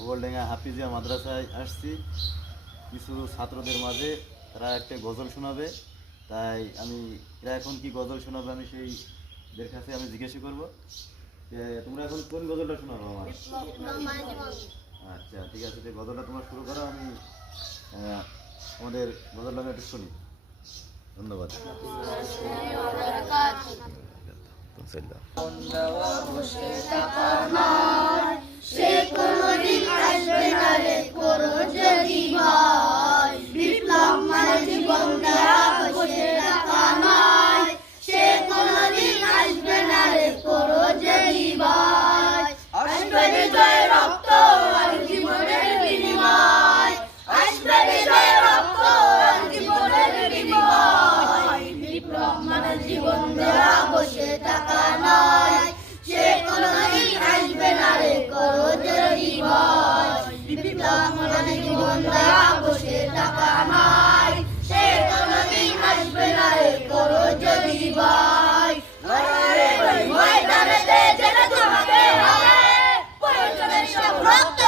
গোবরডাঙ্গা হাফিজিয়া মাদ্রাসায় আসছি কিছু ছাত্রদের মাঝে। তারা একটা গজল শোনাবে, তাই এরা এখন কি গজল শোনাবে আমি সেইদের কাছে আমি জিজ্ঞাসা করবো যে তোমরা এখন কোন গজলটা শোনাবো আমার? আচ্ছা ঠিক আছে, যে গজলটা তোমরা শুরু করো, আমি আমাদের গজলটা আমি একটু শুনি। ধন্যবাদ। জীবন দেওয়া বসে টাকা নয়, সে কোনদিন আসবে না রে, করো যদি ভয়। বিপ্লব মানে জীবন দেওয়া বসে টাকা নয়, সে কোনদিন আসবে না রে, করো যদি ভয়। ময়দানেতে যেতে তোমাকে হবে, প্রয়োজনের সব রক্ত